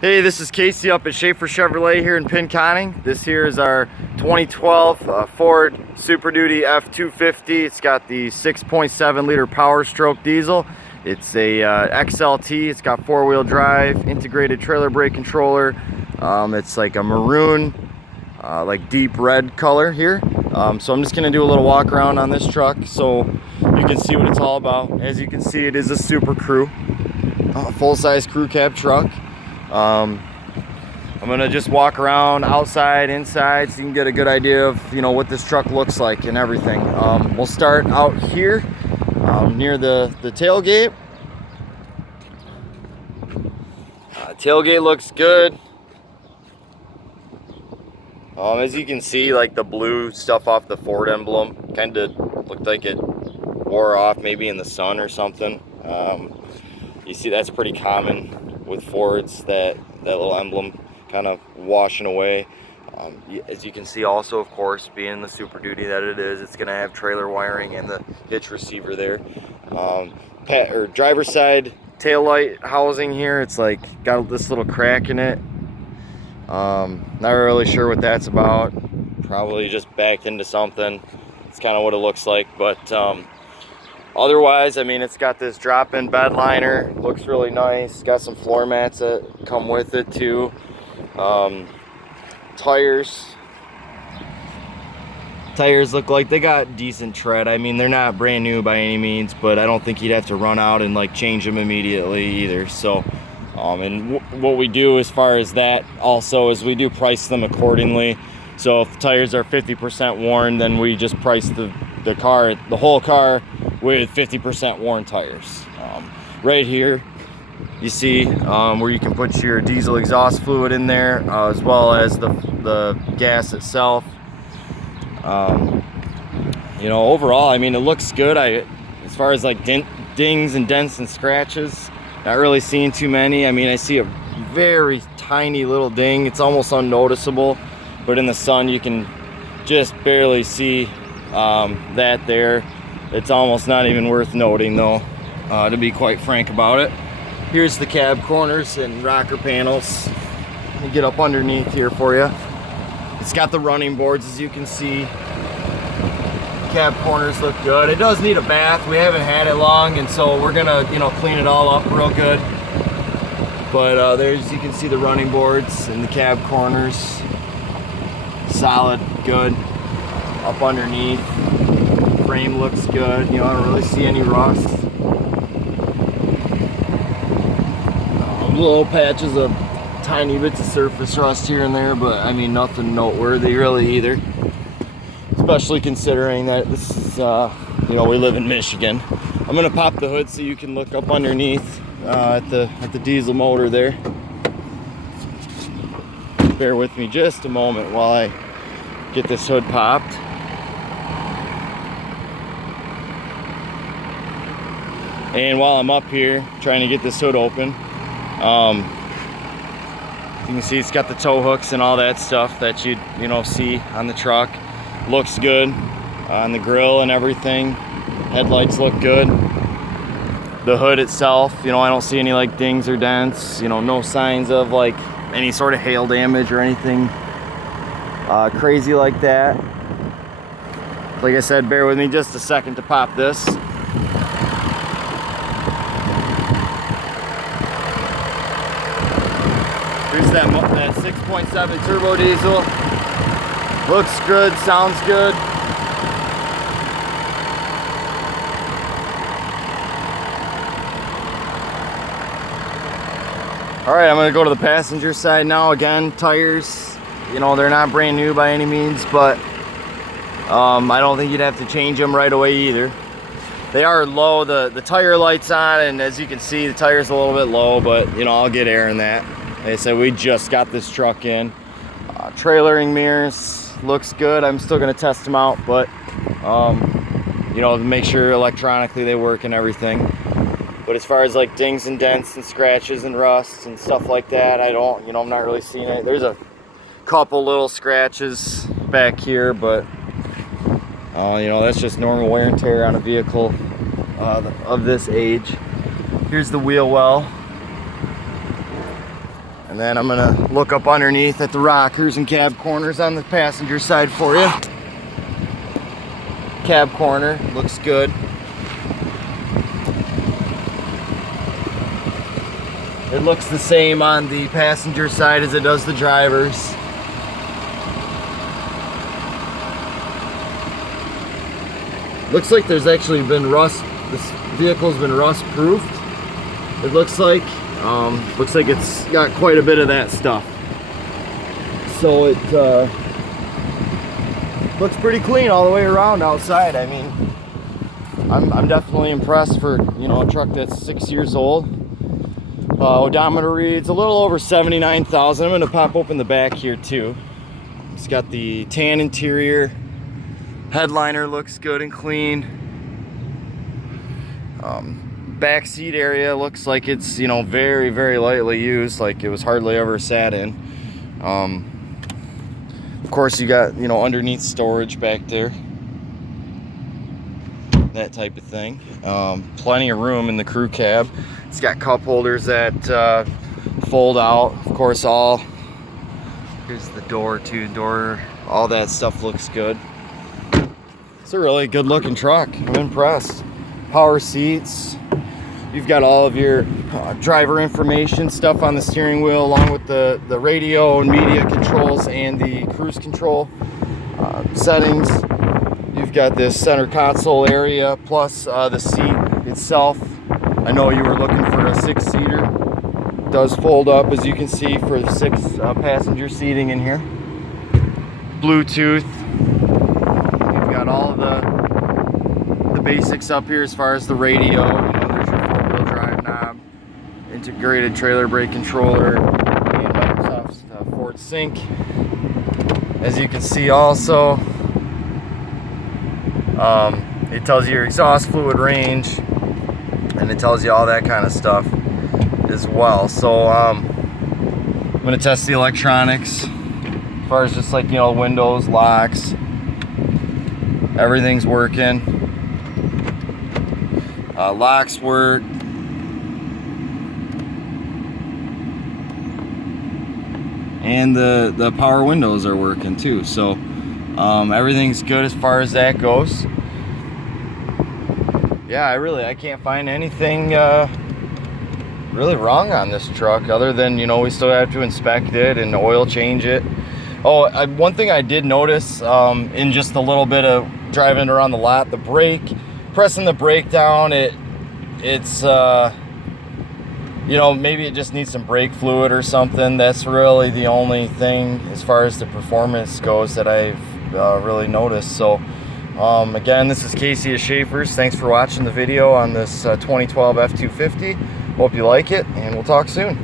Hey, this is Casey up at Schafer Chevrolet here in Pinconning. This here is our 2012 Ford Super Duty F250. It's got the 6.7 liter Power Stroke diesel. It's a XLT. It's got four-wheel drive, integrated trailer brake controller. It's like a maroon, like deep red color here. So I'm just gonna do a little walk around on this truck so you can see what it's all about. As you can see, it is a Super Crew, full-size crew cab truck. I'm gonna just walk around outside, inside, so you can get a good idea of what this truck looks like and everything. We'll start out here near the tailgate. Tailgate looks good. As you can see, like the blue stuff off the Ford emblem kind of looked like it wore off maybe in the sun or something. You see that's pretty common with Fords, that little emblem kind of washing away. As you can see also, of course, being the Super Duty that it is, it's gonna have trailer wiring and the hitch receiver there. Driver's side tail light housing here, it's like got this little crack in it. Not really sure what that's about. Probably just backed into something. It's kind of what it looks like, but otherwise, I mean, it's got this drop-in bed liner, looks really nice. Got some floor mats that come with it too. Tires look like they got decent tread. I mean, they're not brand new by any means, but I don't think you'd have to run out and like change them immediately either. So, and what we do as far as that also is we do price them accordingly. So if the tires are 50% worn, then we just price the whole car with 50% worn tires. Right here you see where you can put your diesel exhaust fluid in there, as well as the gas itself. Overall, I mean, it looks good. As far as like dings and dents and scratches, not really seeing too many. I mean, I see a very tiny little ding. It's almost unnoticeable, but in the sun you can just barely see that there. It's almost not even worth noting though, to be quite frank about it. Here's the cab corners and rocker panels. Let me get up underneath here for you. It's got the running boards, as you can see. Cab corners look good. It does need a bath. We haven't had it long, and so we're gonna clean it all up real good. But there's, you can see the running boards and the cab corners. Solid, good. Up underneath, frame looks good. I don't really see any rust. Little patches of tiny bits of surface rust here and there, but I mean nothing noteworthy really either. Especially considering that this is, we live in Michigan. I'm gonna pop the hood so you can look up underneath at the diesel motor there. Bear with me just a moment while I get this hood popped. And while I'm up here trying to get this hood open, you can see it's got the tow hooks and all that stuff that you'd see on the truck. Looks good on the grill and everything. Headlights look good. The hood itself, I don't see any like dings or dents. No signs of like any sort of hail damage or anything crazy like that. Like I said, bear with me just a second to pop this. Here's that 6.7 turbo diesel. Looks good, sounds good. All right, I'm gonna go to the passenger side now. Again, tires, they're not brand new by any means, but I don't think you'd have to change them right away either. They are low, the tire light's on, and as you can see, the tire's a little bit low, but I'll get air in that. Like I said, we just got this truck in. Trailering mirrors looks good. I'm still gonna test them out, but to make sure electronically they work and everything. But as far as like dings and dents and scratches and rust and stuff like that, I'm not really seeing it. There's a couple little scratches back here, but that's just normal wear and tear on a vehicle of this age. Here's the wheel well. And then I'm gonna look up underneath at the rockers and cab corners on the passenger side for you. Cab corner looks good. It looks the same on the passenger side as it does the driver's. Looks like there's actually been rust. This vehicle's been rust proofed. It looks like it's got quite a bit of that stuff. So it looks pretty clean all the way around outside. I mean, I'm definitely impressed for, you know, a truck that's 6 years old. Odometer reads a little over 79,000. I'm going to pop open the back here too. It's got the tan interior. Headliner looks good and clean. Back seat area looks like it's, you know, very, very lightly used, like it was hardly ever sat in. Of course, you got, you know, underneath storage back there, that type of thing. Plenty of room in the crew cab. It's got cup holders that fold out. Of course, here's the door too. All that stuff looks good. It's a really good looking truck. I'm impressed. Power seats. You've got all of your driver information stuff on the steering wheel, along with the radio and media controls and the cruise control settings. You've got this center console area, plus the seat itself. I know you were looking for a 6-seater. It does fold up, as you can see, for 6 passenger seating in here. Bluetooth. You've got all of the basics up here as far as the radio. You know, there's your 4-wheel drive knob, integrated trailer brake controller, and Microsoft's Ford Sync. As you can see, also it tells you your exhaust fluid range, and it tells you all that kind of stuff as well. So I'm going to test the electronics as far as just, like, you know, windows, locks, everything's working. Locks work. And the power windows are working too. So everything's good as far as that goes. Yeah, I can't find anything really wrong on this truck, other than, you know, we still have to inspect it and oil change it. Oh, one thing I did notice in just a little bit of driving around the lot, the brake, pressing the brake down, it's you know, maybe it just needs some brake fluid or something. That's really the only thing as far as the performance goes that I've really noticed. So again, this is Casey at Schafer's. Thanks for watching the video on this 2012 F250. Hope you like it, and we'll talk soon.